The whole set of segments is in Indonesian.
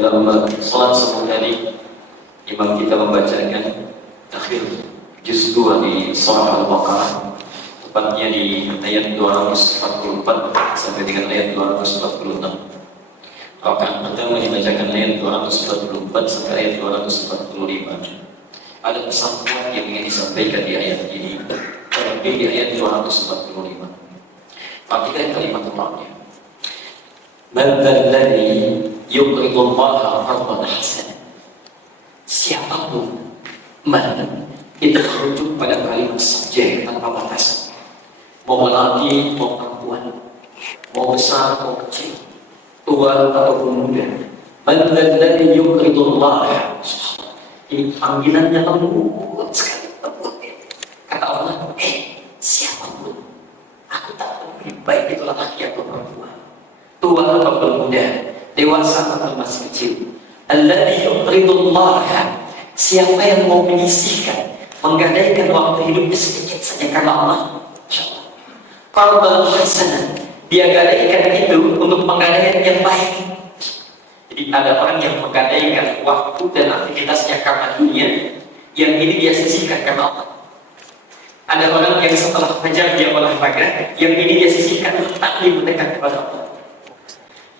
dalam salat subuh tadi imam kita membacakan akhir juz 2 di surah Al-Baqarah, tepatnya di ayat 244 sampai dengan ayat 246. Rakaat pertama dibacakan ayat 244 sampai ayat 245. Ada pesan kuat yang ingin disampaikan di ayat ini, terlebih di ayat 245. Perhatikan kalimat terakhir. Man dzalladzi yuqridu Allaha qardan hasanan. Siapapun man itu merujuk pada kalimat subjek tanpa batas. Mau lelaki, mau perempuan, mau besar, mau kecil, tua ataupun muda. Man dzalladzi yuqridu Allaha. Ini panggilannya lembut sekali, lembut. Kata Allah, siapapun, aku tak peduli baik itu lelaki atau perempuan, tua ataupun muda, dewasa atau masih kecil. Alladzi yuqridullaha, siapa yang mau menyisihkan, menggadaikan waktu hidupnya sedikit saja karena Allah, insyaallah. Qardan hasanan, dia gadaikan itu untuk penggadaian yang baik. Jadi ada orang yang menggadaikan waktu dan aktivitasnya karena dunia, yang ini dia sisihkan karena Allah. Ada orang yang setelah fajar dia olahraga, yang ini dia sisihkan untuk taklim mendekat kepada Allah.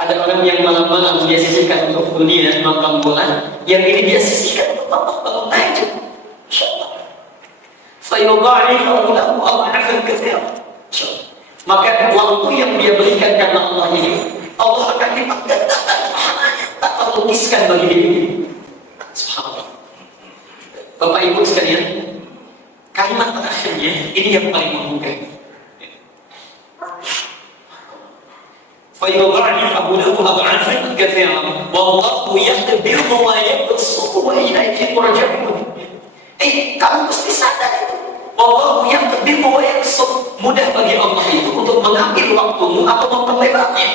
Ada orang yang malam-malam dia sisihkan untuk dunia dan nonton bola, yang ini dia sisihkan untuk Allah bangun tahajud. Insyaallah. Fayudha'ifu lahu adha'afan katsira. Maka waktu yang dia berikan karena Allah ini, Allah akan lipat gandakan pahalanya, tak terlukiskan bagi dirinya. Subhanallah. Bapak Ibu sekalian, kalimat terakhirnya ini yang paling menggugah. فَيُضَاعِفَهُ لَهُ أَضْعَافًا كَثِيرًا وَاللَّهُ يَقْدِرُ وَمَا يَبْسُطُ وَإِلَيْهِ تُرْجَعُونَ. Kamu mesti sadar itu. Wallahu yaqdir wa yabsut. Mudah bagi Allah itu untuk mengambil waktumu atau memperlebarnya.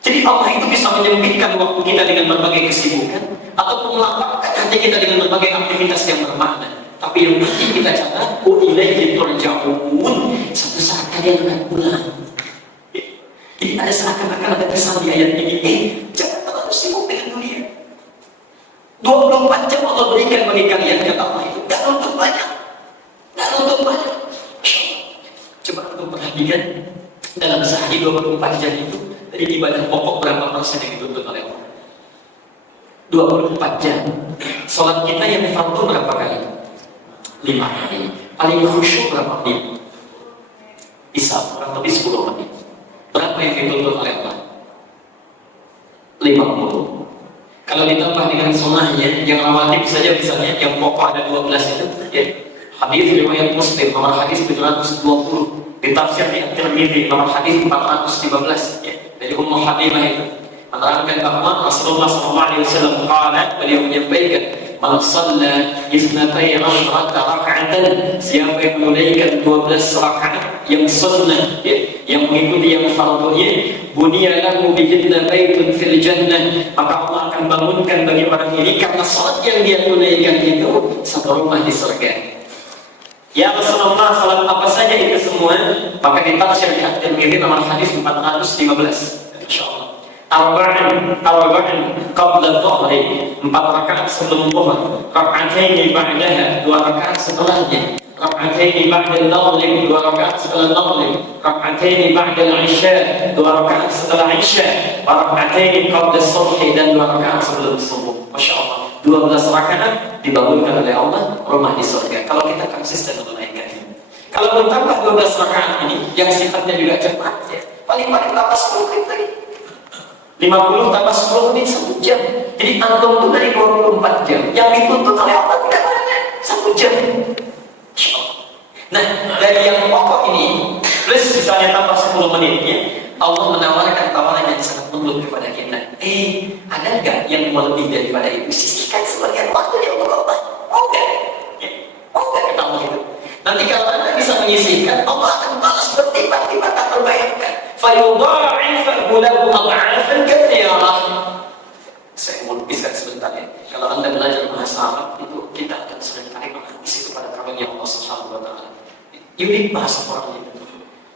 Jadi Allah itu bisa menyempitkan waktu kita dengan berbagai kesibukan ataupun melapangkan hati kita dengan berbagai aktivitas yang bermakna. Tapi yang penting kita catat, ilaihi turja'un. Suatu saat kalian akan pulang. Jadi ada seakan-akan ada pesan di ayat ini, jangan terlalu sibuk dengan dunia. 24 jam Allah berikan bagi kalian, kata Allah itu, gak untuk banyak. Gak untuk banyak. Coba untuk perhatikan, dalam sehari 24 jam itu, dari ibadah pokok berapa persen yang dituntut oleh Allah? 24 jam. Salat kita yang fardu berapa kali? 5 kali. Paling khusyuk berapa menit? Bisa, kurang lebih 10 menit. Berapa yang dituntut oleh Allah? 50. Kalau ditambah dengan sunnahnya, yang rawatib saja misalnya, yang pokok ada 12 itu, ya. Hadis riwayat Muslim nomor hadis 720, ditafsir di At-Tirmidzi nomor hadis 415, ya. Dari Ummu Habibah itu menerangkan bahwa Rasulullah SAW beliau menyampaikan, man shalla isnatai asyrata raka'atan, siapa yang menunaikan 12 rakaat yang sunnah, ya, yang mengikuti yang fardunya, bunya lahu bihinna baitun fil jannah, maka Allah akan bangunkan bagi orang ini karena salat yang dia tunaikan itu satu rumah di surga. Ya Rasulullah, salat apa saja itu semua? Maka ditafsir di At-Tirmidzi nomor hadis 415, insyaallah. Arba'an qabla dhuhri, 4 rakaat sebelum zuhur, rak'ataini ba'daha, 2 rakaat setelahnya, rak'ataini ba'da al-maghrib, 2 rakaat setelah maghrib, rak'ataini ba'da al-isya, 2 rakaat setelah isya, rak'ataini qabla subhi, dan 2 rakaat sebelum subuh. Masyaallah, 12 rakaat dibangunkan oleh Allah rumah di surga kalau kita konsisten menunaikannya. Kalau bertambah 12 rakaat ini yang sifatnya juga cepat, ya, paling-paling tambah 10 menit lagi. 50 tambah 10 menit 1 jam. Jadi antum itu dari 24 jam yang dituntut oleh Allah tidak banyak, 1 jam. Nah, dari yang pokok ini plus misalnya tambah 10 menitnya, Allah menawarkan tawaran yang sangat lembut kepada kita. Ada nggak yang mau lebih daripada itu? Sisihkan sebagian waktu yang untuk Allah. Mau nggak? Mau nggak kata Allah itu? Nanti kalau Anda bisa menyisihkan, Allah akan balas berlipat-lipat tak terbayangkan. Fayudha'ifu lahu adha'afan katsira. Saya mau lukiskan sebentar ya. Kalau Anda belajar bahasa Arab itu, kita akan seringkali menghabis kepada karunia Allah Subhanahu wa taala. Unik bahasa Quran itu.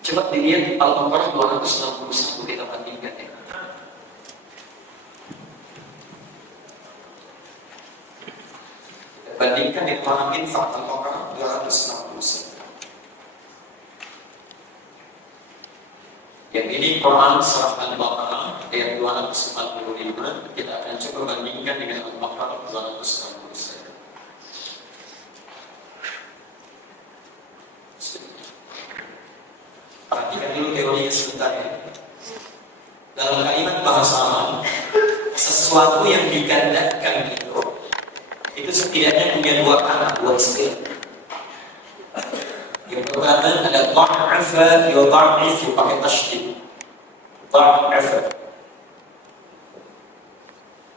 Coba dilihat Al-Baqarah 261 kita bandingkan ya. Bandingkan dengan Quran Surat Al-Baqarah 261. Yang ini Quran Surat Al-Baqarah ayat 245. Kita akan coba bandingkan dengan Al-Baqarah 261. Perhatikan dulu teorinya sebentar ya. Dalam kalimat bahasa Arab, sesuatu yang digandakan itu setidaknya punya dua makna, dua istilah. Yang pertama ada dha'afa yudha'ifu pakai tasydid. Dha'afa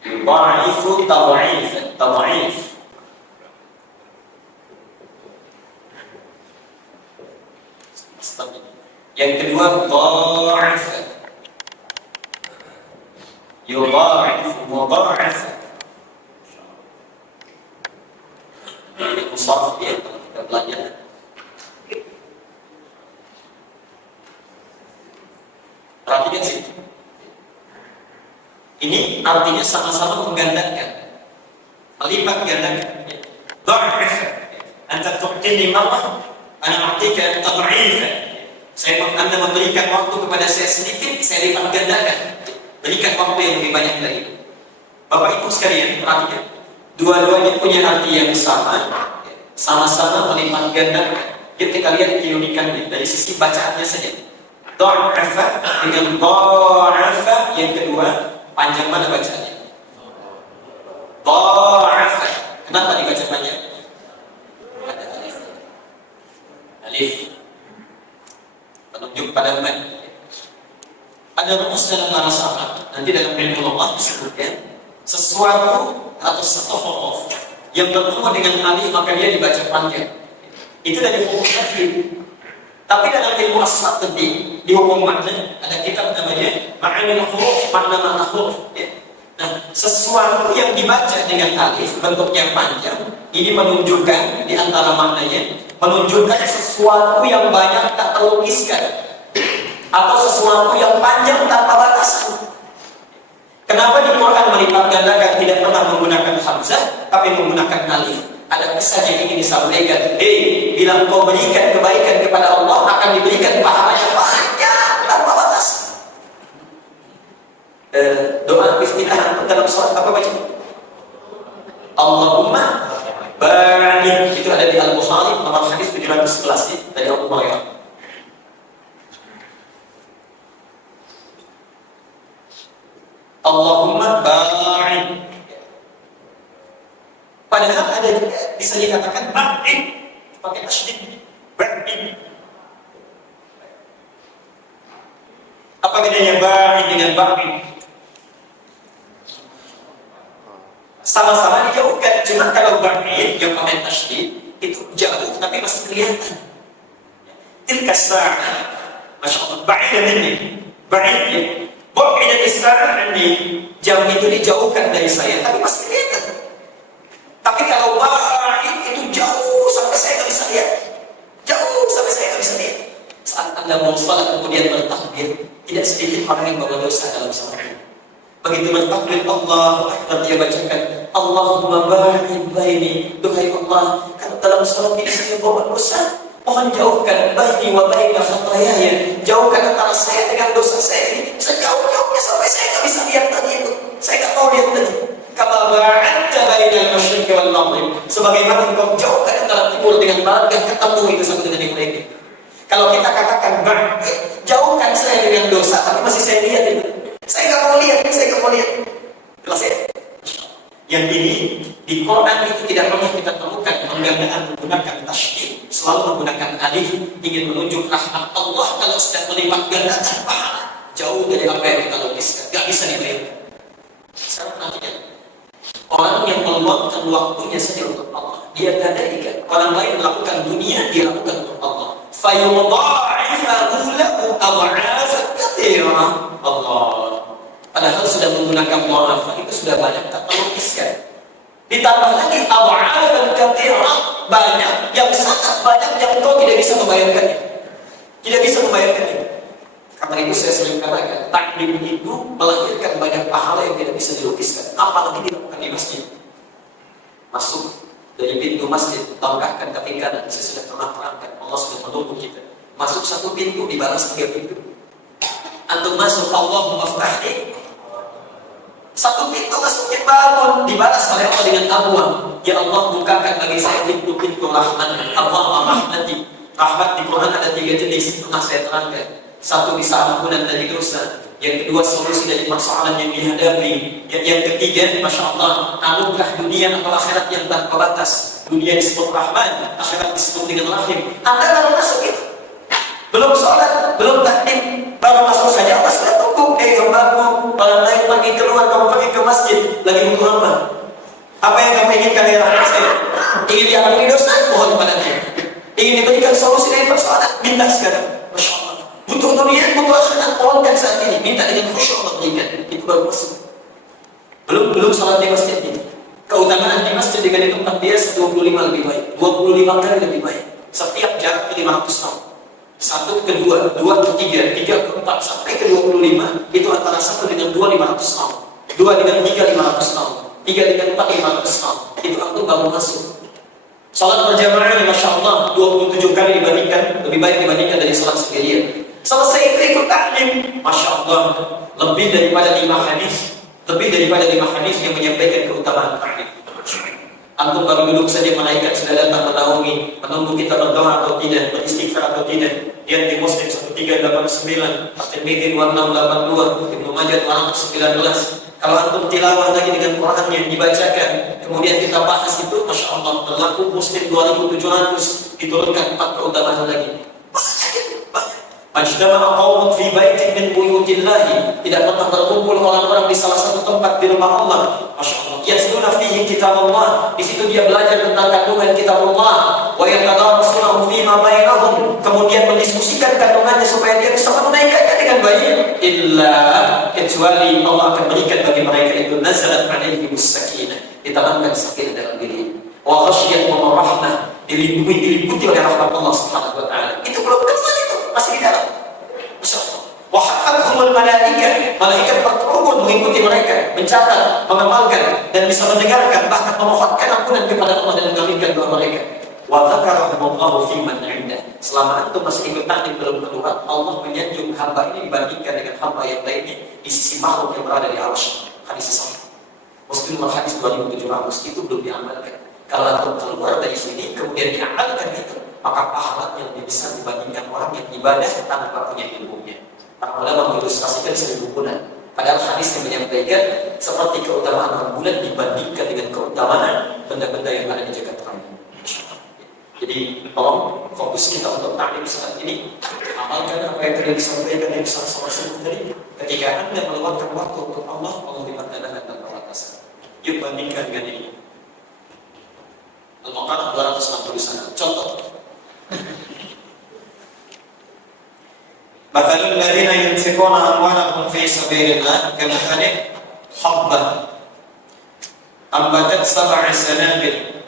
yudha'ifu tad'if. Yang kedua dha'afa yudha'ifu mudha'afa. Musaf ya, kita belajar. Perhatikan sih. Ini artinya sama-sama menggandakan, melipat gandakan. Dha'if, anta tu'tini marrah, ana a'tika tad'ifan. Anda memberikan waktu kepada saya sedikit, saya lipat gandakan. Berikan waktu yang lebih banyak lagi. Bapak Ibu sekalian, perhatikan. Dua-duanya punya arti yang sama, sama-sama melipat gandakan. Yuk kita lihat keunikannya dari sisi bacaannya saja. Dha'afa dengan dha'afa, yang kedua panjang mana bacaannya? Dha'afa. Kenapa dibaca panjang? Ada alif. Alif penunjuk pada man. Ada rumus dalam bahasa Arab, nanti dalam ilmu lugah disebutkan sesuatu atau satu huruf yang bertemu dengan alif maka dia dibaca panjang. Itu dari hukum tafsir. Tapi dalam ilmu asma tadi di hukum makna ada kitab namanya Ma'anil Huruf, makna huruf. Nah, sesuatu yang dibaca dengan alif bentuknya panjang, ini menunjukkan di antara maknanya menunjukkan sesuatu yang banyak tak terlukiskan atau sesuatu yang panjang tanpa batasan. Kenapa di Quran melipat gandakan tidak pernah menggunakan hamzah tapi menggunakan alif? Ada kisah yang ingin disampaikan. Bila kau berikan kebaikan kepada Allah akan diberikan pahala yang banyak tanpa batas. Doa iftitah dalam surat apa baca? Allahumma barik. Itu ada di Al-Bukhari nomor hadis 711 dari Abu Hurairah. Allahumma barik. Padahal ada juga bisa dikatakan barik pakai tasydid. Barik. Apa bedanya barik dengan barik? Sama-sama dijauhkan, cuma kalau barik yang pakai tasydid itu jauh tapi masih kelihatan. Tilka sa'ah, masya Allah, baik ini, baik ya. Bu'ida as-sa'ah ini, jam itu dijauhkan dari saya tapi masih kelihatan. Tapi kalau baik itu jauh sampai saya nggak bisa lihat, jauh sampai saya nggak bisa lihat. Saat Anda mau sholat kemudian bertakbir, tidak sedikit orang yang bawa dosa dalam sholat. Begitu bertakbir Allahu Akbar dia bacakan Allahumma barik baini. Duhai Allah, kalau dalam sholat ini saya bawa dosa, mohon jauhkan baini wa baina khatayaya. Jauhkan antara saya dengan dosa saya ini sejauh-jauhnya sampai saya nggak bisa lihat tadi itu. Saya nggak mau lihat tadi. Kama ba'adta bainal masyriqi wal maghrib. Sebagaimana engkau jauhkan antara timur dengan barat dan ketemu itu sama dengan yang lainnya. Kalau kita katakan jauhkan saya dengan dosa tapi masih saya lihat itu. Saya nggak mau lihat, saya nggak mau lihat. Jelas ya? Yang ini di Quran itu tidak pernah kita temukan penggandaan menggunakan tasydid, selalu menggunakan alif, ingin menunjuk rahmat Allah. Kalau sudah melipat gandakan pahala jauh dari apa yang kita lukiskan, nggak bisa dibayangkan. Sekarang perhatikan, orang yang meluangkan waktunya saja untuk Allah, dia gadaikan. Orang lain melakukan dunia, dia lakukan untuk Allah. Fayudha'ifahu lahu ad'afan katsirah. Allah. Padahal sudah menggunakan mu'afah itu sudah banyak tak terlukiskan. Ditambah lagi ad'afan katsirah, banyak yang sangat banyak yang kau tidak bisa membayangkannya. Tidak bisa membayangkannya. Karena itu saya sering katakan, taklim itu melahirkan banyak pahala yang tidak bisa dilukiskan. Apalagi dilakukan di masjid. Masuk dari pintu masjid, langkahkan kaki kanan. Saya sudah pernah terangkan, Allah sudah menunggu kita. Masuk satu pintu, dibalas 3 pintu. Antum masuk, Allahumma ftahli. Satu pintu masukin bangun, dibalas oleh Allah dengan abwab. Ya Allah, bukakan bagi saya pintu-pintu rahmat. Allah rahmati. Rahmat di Quran ada 3 jenis, pernah saya terangkan. Satu bisa ampunan dari dosa, yang kedua solusi dari persoalan yang dihadapi, yang ketiga, masya Allah, anugerah dunia atau akhirat yang tanpa batas. Dunia disebut rahman, akhirat disebut dengan rahim. Anda baru masuk itu, belum sholat, belum takdim, baru masuk saja Allah sudah tunggu. Hambaku, malam lain pergi keluar, kamu pergi ke masjid, lagi butuh hamba. Apa yang kamu inginkan dari rahmat saya? Ingin diampuni dosa, mohon kepada-Nya. Ingin diberikan solusi dari persoalan, minta sekarang. Masya Allah. Butuh dunia, butuh akhirat, mohonkan saat ini. Minta dengan khusyuk Allah berikan. Itu baru masuk. Belum sholat di masjid ini. Keutamaan di masjid dengan tempat dia 25 lebih baik, 25 kali lebih baik. Setiap jarak 500 tahun. 1 ke 2, 2 ke 3, 3 ke 4, sampai ke 25. Itu antara 1 dengan 2, 500 tahun. 2 dengan 3, 500 tahun. 3 dengan 4, 500 tahun. Itu aku baru masuk. Salat berjamaah ini Masya Allah 27 kali dibandingkan, lebih baik dibandingkan dari salat sendirian. Selesai itu ikut taklim, Masya Allah, lebih daripada 5 hadis, yang menyampaikan keutamaan taklim. Antum baru duduk saja, malaikat sudah datang menaungi, menunggu kita berdoa atau tidak, beristighfar atau tidak. Dia di Muslim 1389, At-Tirmidzi 2682, Ibnu Majah 219. Kalau antum tilawah lagi dengan Quran yang dibacakan, kemudian kita bahas itu, Masya Allah, berlaku Muslim 2700, diturunkan 4 keutamaan lagi. Majtama'a qaumun fi baitin min buyutillahi, tidak pernah berkumpul orang-orang di salah satu tempat di rumah Allah. Masya Allah. Yatluna fihi kitabullah, di situ dia belajar tentang kandungan kitabullah. Wa yatadarasunahu fima bainahum, kemudian mendiskusikan kandungannya supaya dia bisa menunaikannya dengan baik. Illa, kecuali Allah akan berikan bagi mereka itu nazalat alaihimus sakinah, ditanamkan sakinah dalam diri. Wa ghasyiyatuhum rahmah, diliputi oleh rahmat Allah Subhanahu wa taala. Itu belum keluar, itu masih di dalam. Masyaallah. Wa hafathumul malaikah, malaikat berkerumun mengikuti mereka, mencatat, mengamalkan, dan bisa mendengarkan, bahkan memohonkan ampunan kepada Allah dan mengaminkan doa mereka. Wa dzakarahumullahu fi man 'indah. Selama antum masih ikut taklim belum keluar, Allah menyanjung hamba ini dibandingkan dengan hamba yang lainnya di sisi makhluk yang berada di arsy. Hadis sahih. Muslim hadis 2700 itu belum diamalkan. Kalau antum keluar dari sini kemudian diamalkan itu, maka pahalanya lebih besar dibandingkan orang yang ibadah tanpa punya ilmunya. Para ulama mengilustrasikan 1000 bulan. Padahal hadis yang menyampaikan seperti keutamaan bulan dibandingkan dengan keutamaan benda-benda yang ada di jagat raya. Jadi tolong fokus kita untuk taklim saat ini. Amalkan apa yang tadi disampaikan yang bersama-sama tadi. Ketika Anda meluangkan waktu untuk Allah, Allah dipertandahkan tanpa batasan. Yuk bandingkan dengan ini. Al-Baqarah 261. Contoh. Mathalul ladzina yunfiquna amwalahum fi sabilillah kamathali habbah ambatat 7 sanabil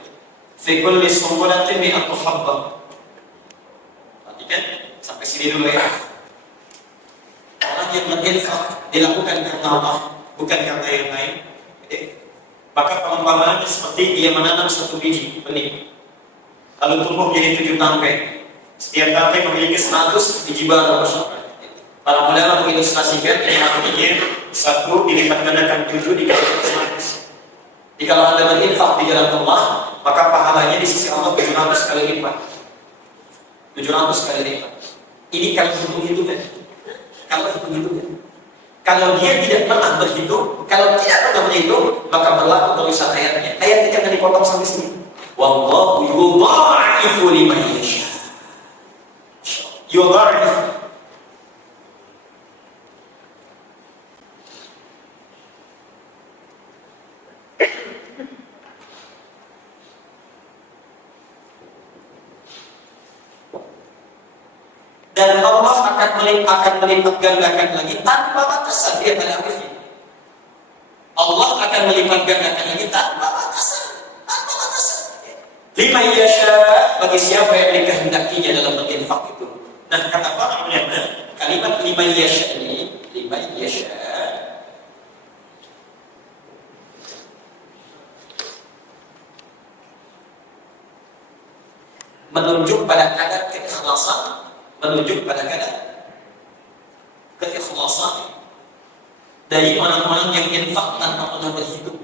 fi kulli sunbulatin mi'atu habbah. Perhatikan sampai sini dulu ya. Orang yang berinfak dilakukan karena Allah, bukan karena yang lain. Maka perumpamaannya seperti dia menanam 1 biji benih, lalu tumbuh jadi 7 tangkai. Setiap tangkai memiliki 100 biji baru. Para ulama mengilustrasikan ini artinya 1 dilipat gandakan 7 dikali 100. Jika Anda berinfak di jalan Allah, maka pahalanya di sisi Allah 700 kali lipat. 700 kali lipat. Ini kalau hitung-hitungan. Kalau hitung-hitungan. Kalau dia tidak pernah berhitung, kalau tidak pernah berhitung, maka berlaku tulisan ayatnya. Ayatnya jangan dipotong sampai sini. Wallahu yudha'ifu liman yasha. Yudha'if. Dan Allah akan melipat gandakan lagi tanpa batasan. Dia pada arifnya. Allah akan melipat gandakan lagi tanpa batasan. Liman yasha, bagi siapa yang dikehendakinya dalam berinfak itu. Nah, kata para ulama, kalimat liman yasha ini, liman yasha, menunjuk pada kadar keikhlasan, menunjuk pada kadar keikhlasan dari orang-orang yang infak tanpa pernah berhitung.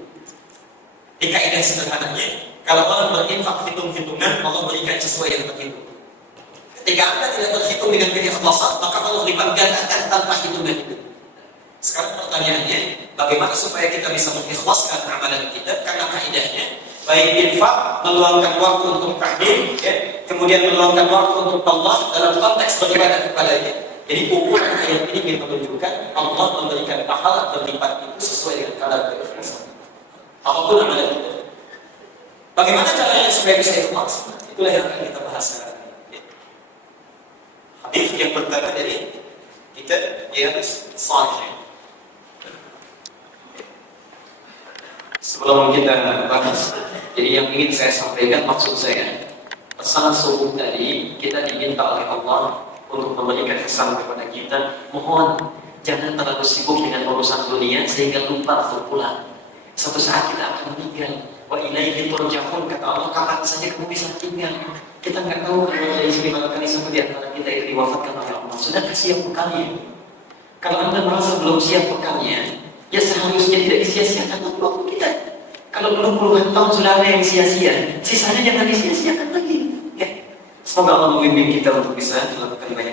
Di kaidah sederhananya, kalau orang berinfak hitung-hitungan, Allah berikan sesuai yang terhitung. Ketika Anda tidak berhitung dengan keikhlasan, maka Allah lipat gandakan tanpa hitungan itu. Sekarang pertanyaannya, bagaimana supaya kita bisa mengikhlaskan amalan kita? Karena kaidahnya, baik infak, meluangkan waktu untuk takdim, ya, kemudian meluangkan waktu untuk Allah dalam konteks beribadah kepadanya. Jadi ukuran ayat ini ingin menunjukkan Allah memberikan pahala berlipat itu sesuai dengan kadar keikhlasan. Apapun amalan kita. Bagaimana caranya supaya bisa ikhlas? Itulah yang akan kita bahas sekarang. Hadis yang pertama dari kita Riyadhus Shalihin. Sebelum kita bahas, jadi yang ingin saya sampaikan maksud saya, pesan subuh tadi kita diminta oleh Allah untuk memberikan kesan kepada kita. Mohon jangan terlalu sibuk dengan urusan dunia sehingga lupa untuk pulang. Suatu saat kita akan meninggal. Wa ilaihi turja'un, kata Allah, kapan saja kamu bisa tinggal. Kita nggak tahu kalau dari sini bahkan siapa di antara kita itu diwafatkan oleh Allah. Sudahkah siap bekalnya? Kalau Anda merasa belum siap bekalnya, ya seharusnya tidak disia-siakan waktu kita. Kalau belum puluhan tahun sudah ada yang sia-sia, sisanya jangan disia-siakan lagi. Ya. Semoga Allah membimbing kita untuk bisa melakukan banyak